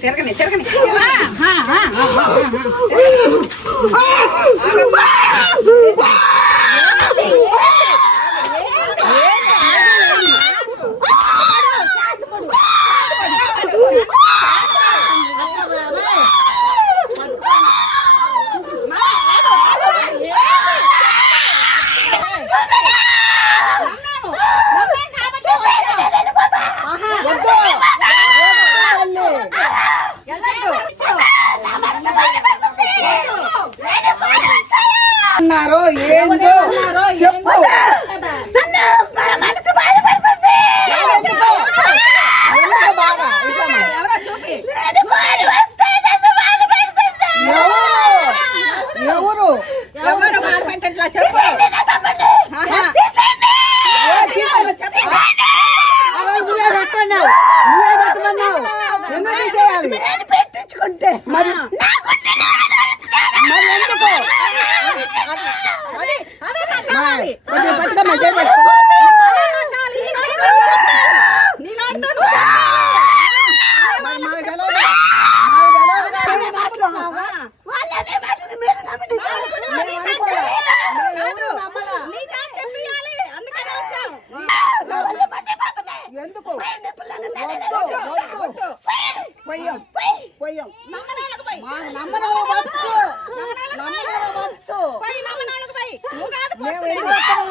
తిరగని తిరగని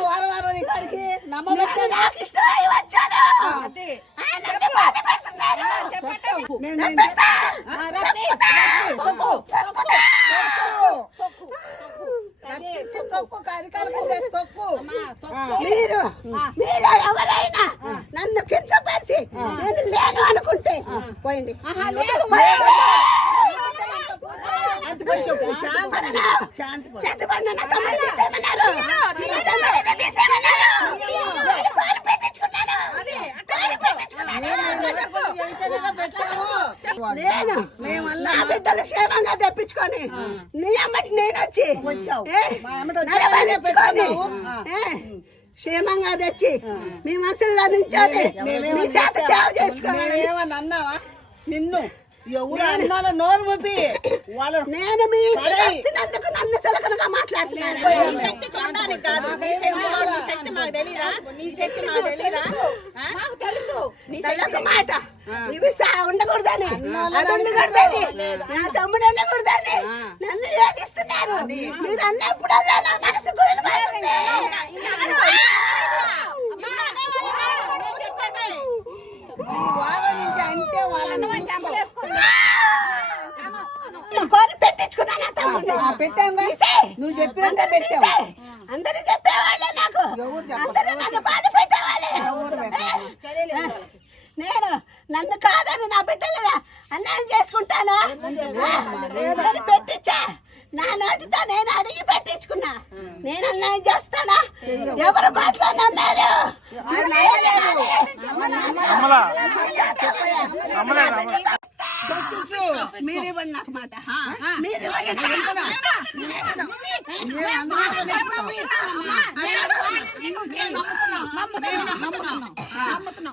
వారం వారం ఇక్కడికి నమ్మబట్టే మీరు మీరు ఎవరైనా నన్ను కించపరిచి నేను లేను అనుకుంటే పోయింది అంత పోయి చెప్పు. శాంతి శాంతి పోయి. చేతపడిన తమ్ముడు పెట్టించుకున్నాను. పెట్టించుకున్నాను. నేను? నా బిడ్డలు క్షేమంగా తెప్పించుకొని నీ అమ్మటి నేను వచ్చి. ఏ? క్షేమంగా తెచ్చి మీ మనసులో నుంచోని మీ చేత చావు చేసుకోవాలి అన్నావా నిన్ను ఎవరు అన్నాలో నోరు ఊపి వాళ్ళ నేను మీ. వస్తున్నందుకు నన్ను చులకనగా మాట్లాడుతున్నాను నీ శక్తి చూడడానికి కాదు. నీ శక్తి నీ శక్తి మాకు తెలియదా నీ శక్తి మాకు తెలియదా మాట. ఇవి ఉండకూడదని. అది ఉండకూడదని. నా తమ్ముడు ఉండకూడదని. నన్ను మీరు అన్నప్పుడల్లా నా మనసు అంటే వాళ్ళని పెట్టించుకున్నాను తమ్ముడు ఆ, పెట్టాంగా. నువ్వు చెప్పినంత పెట్టావు. అందరూ చెప్పేవాళ్ళే నాకు? అందరూ నన్ను బాధ పెట్టేవాళ్ళే ఎవరు పెట్టరు? ఆ, నేను నన్ను కాదని నా బిడ్డలు అన్యాయం చేసుకుంటానా? నేను పెట్టించా. నా నోటితో నేను అడిగి పెట్టించుకున్నా. నేను అన్యాయం చేస్తానా? ఎవరు మాటలో నమ్మారు? మీరు ఇవ్వండి నాకు మాట. మీరు ఇవ్వండి నాకు మాట. మేము అందుకే చెప్తాం. ఎవరో చెప్తే అది ఉండకూడదు అది ఉండకూడదు ఇది ఉండకూడదు చెప్పం చాతనైతే వాళ్ళని చెప్తాం చాతనైతే మీరు వెళ్ళి చెప్పండి నీ ద్వారా పలికిచ్చారు అవును. నీ ద్వారా పలికిచ్చారు రాగానే పలికిచ్చారు వాళ్ళ నోరు ఊపించి అంకాలు పట్టించు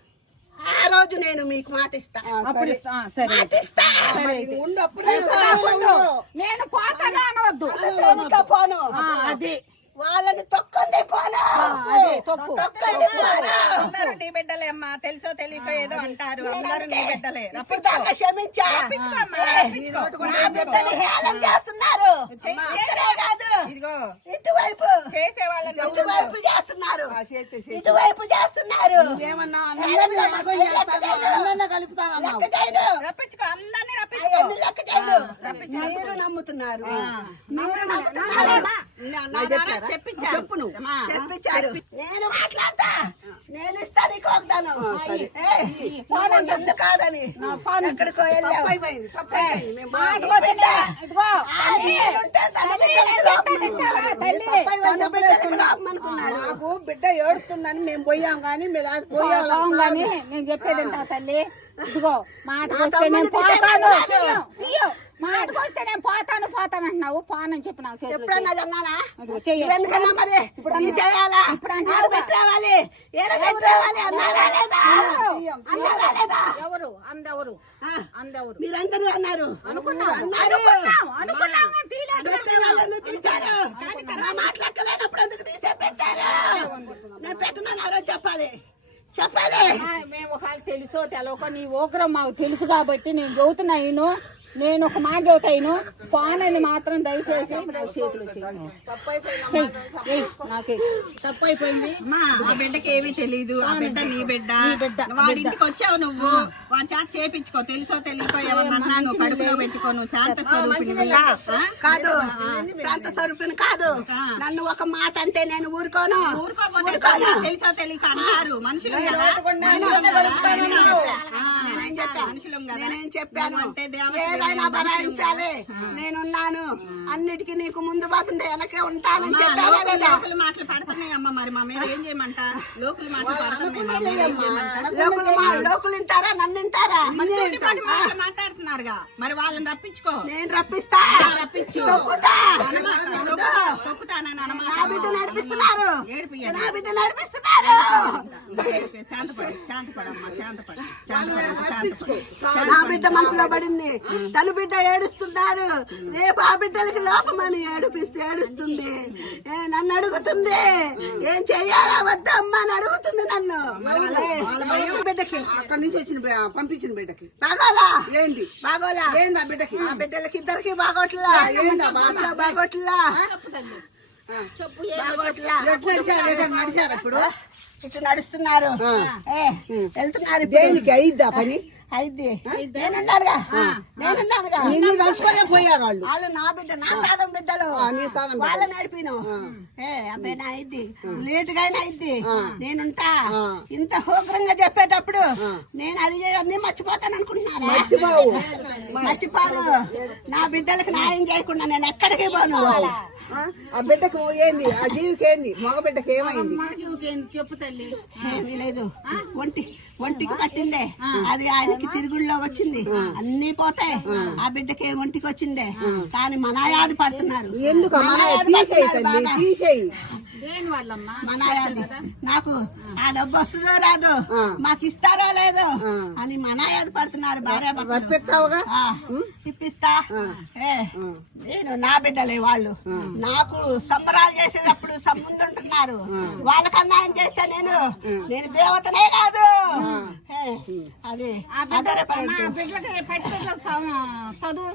ఆ రోజు నేను మీకు మాట ఇస్తా. అప్పుడు ఇస్తా. ఆ, సరే మాట ఇస్తా. మరి ఉండు అప్పుడే నేను పోతాను అనవద్దు ఇంకా పోను. అది. వాళ్ళని తొక్కండి పోను. అదే, తొక్కు. తొక్కండి పోను. అందరూ నీ బిడ్డలే అమ్మా. తెలుసో తెలియకో ఏదో అంటారు. అందరూ నీ బిడ్డలే. ఇప్పుడు దాకా క్షమించా. రప్పించుకో. నా బిడ్డని హేళన చేస్తున్నారు ఇక్కడే కాదు ఇదిగో ఇటువైపు చేసేవాళ్ళని ఇటువైపు చేస్తున్నారు ఆ, చేస్తే చేస్తే. ఇటువైపు చేస్తున్నారు ఏమన్నా అందరినీ కలుపుకొని చేస్తాను అందరినీ కలుపుతాను అన్నావు లెక్క చేయను రప్పించుకో అందరినీ అవన్నీ రప్పించుకో లెక్క చేయడు మీరు నమ్ముతున్నారు మీరు చెప్పు నువ్వు. చెప్పించారు నేను మాట్లాడతా. నేను ఇస్తా నీకు కాదని. ఎక్కడికో ఈ బిడ్డ, ఏడుతుందని మేము పోయాం కానీ మీరు పోయాం కానీ నేను చెప్పేది తల్లి? ఇదిగో మాటకు వస్తే నేను పోతాను పోతాను అంటున్నావు. పోనని చెప్పి నాకు ఎప్పుడన్నా అన్నానా అదిగో చెయ్యి. ఎందుకన్నా మరి? ఇది చేయాలా? ఇప్పుడు అన్నారు ఆడ పెట్టేవాలి ఏడ పెట్టేవాలి అన్నారా లేదా? అన్నారా లేదా? ఎవరు? అందెవరు? అందెవరు? మీరందరూ అన్నారు. అనుకున్నాం. అన్నారు. తీశారు? నా మాట్లాడలేనప్పుడు ఎందుకు తీసే పెట్టారు? నేను పెట్టనని చెప్పాలి. చెప్పాలి. మేము ఒకవేళ తెలుసో తెలవకో నీ ఓగ్రం మాకు తెలుసు కాబట్టి నేను ఈను నేను ఒక మాట చెబుతాను పానని మాత్రం దయచేసి నాకు చేతులు. నాకే. తప్పు అయిపోయింది ఆ బిడ్డకి ఏమీ తెలియదు ఆ బిడ్డ నీ బిడ్డ. బిడ్డ, వాడి ఇంటికి వచ్చావు నువ్వు. వాడి చేత చేపించుకో. తెలుసో తెలియకో ఎవరన్నా నువ్వు కడుపులో పెట్టుకో. నువ్వు శాంత స్వరూపిణివి. ఆ? కాదు. శాంత స్వరూపిణి కాదు. నన్ను ఒక మాట అంటే నేను ఊరుకోను. ఊరుకోకపోతే? తెలుసో తెలియక అన్నారు. మనుషులు? నేనేం చెప్పా? ఆ, నేనేం చెప్పాను? ఏదైనా భరాయించాలి నేనున్నాను. అన్నిటికీ నీకు ముందు పోతుంది వెనకే ఉంటానని చెప్పానా లేదా? లోకుల మాటలు పడుతున్నాయి అమ్మ మరి మా మీద ఏం చేయమంట? లోకుల మాటలు పడుతున్నాయి లోకులు వింటారా? నన్ను వింటారా? మాట్లాడుతున్నారుగా. మరి వాళ్ళని రప్పించుకో. నేను రప్పిస్తా. రప్పించు. నా బిడ్డ నడిపిస్తున్నారు. ఏడిపియ్యను. నా బిడ్డ నడిపిస్తున్నారు. శాంతపడి శాంతపడమ్మా శాంతపడి శాంతపడి. శాంతపడి నా బిడ్డ మనసులో పడింది. తన బిడ్డ ఏడుస్తున్నారు. రేపు ఆ బిడ్డలకి లోపమని ఏడిపిస్తే ఏడుస్తుంది. ఏ, నన్ను అడుగుతుంది. ఏం చెయ్యాలా వద్దా అమ్మా అని అడుగుతుంది నన్ను. బిడ్డకి? అక్కడి నుంచి వచ్చిన పంపించిన బిడ్డకి. బాగోలా? ఏంది? బాగోలా? ఏంది ఆ బిడ్డకి? ఆ బిడ్డలకి ఇద్దరికి బాగోట్లా? ఏందా? బాగోట్లా? చెప్పు బాగోట్లా? నడిచారు ఇప్పుడు? ఇటు నడుస్తున్నారు. వెళ్తున్నారు. దేనికి? అయిద్దా పని? అయిద్ది. నేనున్నానుగా. నేనున్నానుగా. నిన్ను తలుచుకోలే పోయారు వాళ్ళు. వాళ్ళు నా బిడ్డ నా స్థానం బిడ్డలు. నీ వాళ్ళ నడిపిను ఏ అబ్బాయి అయిద్ది. లేట్గా అయిద్ది. నేనుంటా. ఇంత హోగ్రంగా చెప్పేటప్పుడు నేను అది అన్ని మర్చిపోతాను అనుకుంటున్నాను మర్చిపోవు. మర్చిపోను. నా బిడ్డలకు న్యాయం చేయకుండా నేను ఎక్కడికి పోను? ఆ? బిడ్డకు ఏంది? ఆ జీవికి ఏంది మగ బిడ్డకి ఏమైంది? చెప్పు తల్లి. ఒంటి ఒంటికి పట్టిందే. అది ఆయనకి తిరుగుళ్ళో వచ్చింది. అన్ని పోతాయి. ఆ. బిడ్డకి ఏం ఒంటికి వచ్చిందే? కానీ మనాయాది పడుతున్నారు. ఎందుకు మన మనాయాది నాకు ఆ డబ్బు వస్తుందో రాదు? మాకు ఇస్తారో లేదో? అని మనాయాది పడుతున్నారు భార్య ఇప్పిస్తా. ఏ నేను నా బిడ్డలే వాళ్ళు. నాకు సంబరాలు చేసేటప్పుడు ముందుంటున్నారు వాళ్ళకి అన్యాయం చేస్తే నేను నేను దేవతనే కాదు. ఏ, అది. చదువు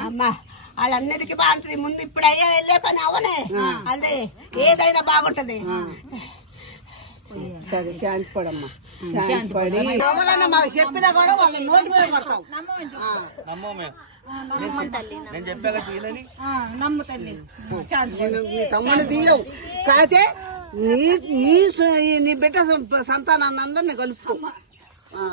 అమ్మా వాళ్ళన్నిటికీ బాగుంటుంది. ముందు ఇప్పుడు అయ్యే వెళ్ళే పని అవనే. అదే ఏదైనా బాగుంటది. సరే శాంతి పడమ్మా. శాంతి పడి మాకు చెప్పినా కూడా వాళ్ళ నోటి మీద నేను చెప్పాక నమ్ము తల్లి. నీ తమ్ముడిని తీయవు. కాతే నీ బిడ్డ సం- సంతానాన్ని అందరినీ కలుపుకో. ఆ.